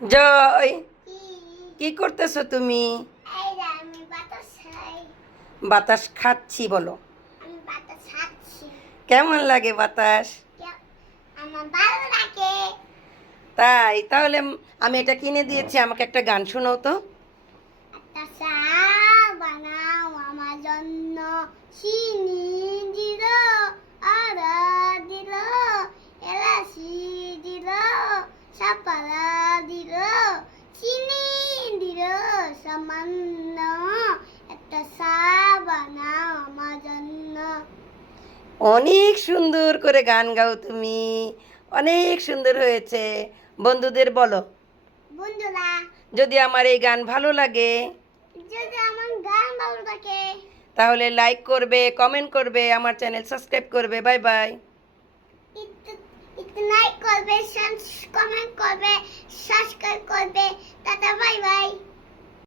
জয়, কি? কি করতেছো তুমি? এই যে আমি বাতাস খাই। বাতাস খাচ্ছি বলো। আমি বাতাস খাচ্ছি। কেমন লাগে বাতাস? আমার ভালো লাগে। তাই তাহলে আমি এটা কিনে দিয়েছি, আমাকে একটা গান শোনাও তো। একটা চা বানাও আমার জন্য, চিনি দিল, আদা দিল, এলাচি দিল, সাপালা দিল, চিনি দিল সামান্য। একটা চা বানাও আমার জন্য। অনেক সুন্দর করে গান গাও তুমি, অনেক সুন্দর হয়েছে। বন্ধুদের বলো, বন্ধুরা, যদি আমার এই গান ভালো লাগে যদি আমার গান ভালো লাগে, তাহলে লাইক করবে, কমেন্ট করবে, আমার চ্যানেল সাবস্ক্রাইব করবে। Bye bye. একটু একটু লাইক করবে, কমেন্ট করবে, সাবস্ক্রাইব